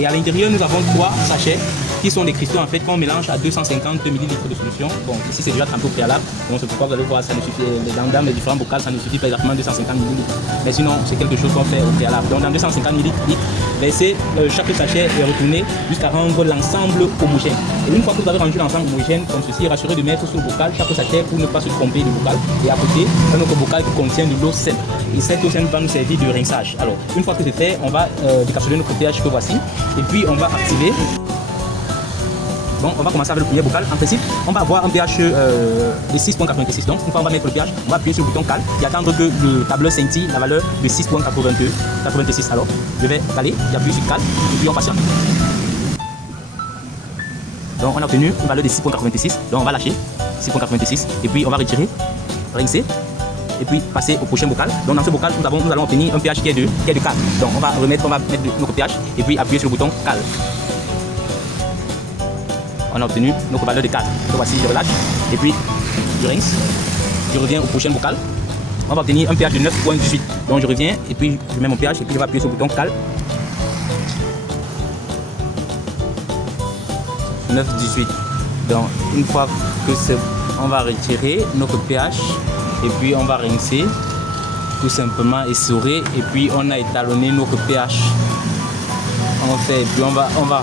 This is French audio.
Et à l'intérieur, nous avons 3 sachets qui sont des cristaux en fait qu'on mélange à 250 ml de solution. Bon, ici c'est déjà trempé au préalable, donc c'est pourquoi vous allez voir, ça ne suffit, dans les différents bocaux, ça ne suffit pas exactement 250 ml. Mais sinon, c'est quelque chose qu'on fait au préalable. Donc dans 250 ml, laissez chaque sachet retourner jusqu'à rendre l'ensemble homogène. Et une fois que vous avez rendu l'ensemble homogène, comme ceci, rassurez de mettre sur le bocal chaque sachet pour ne pas se tromper de bocal. Et à côté, un autre bocal qui contient de l'eau saine. Et cette eau saine va nous servir de rinçage. Alors, une fois que c'est fait, on va décapsuler notre pH que voici. Et puis, on va activer. Bon, on va commencer avec le premier bocal. En principe, on va avoir un pH de 6,86. Donc, une fois on va mettre le pH, on va appuyer sur le bouton cale et attendre que le tableur scintille la valeur de 6,86. Alors, je vais caler, j'appuie sur cale et puis on patiente. Donc, on a obtenu une valeur de 6,86. Donc, on va lâcher 6,86 et puis on va retirer, rincer et puis passer au prochain bocal. Donc, dans ce bocal, nous allons obtenir un pH qui est de 4. Donc, on va mettre notre pH et puis appuyer sur le bouton cale. On a obtenu notre valeur de 4. Donc voici, je relâche et puis je rince. Je reviens au prochain bocal. On va obtenir un pH de 9,18. Donc je reviens et puis je mets mon pH et puis je vais appuyer sur le bouton cale. 9,18. Donc une fois que c'est, on va retirer notre pH et puis on va rincer tout simplement, essorer et puis on a étalonné notre pH. On fait et puis on va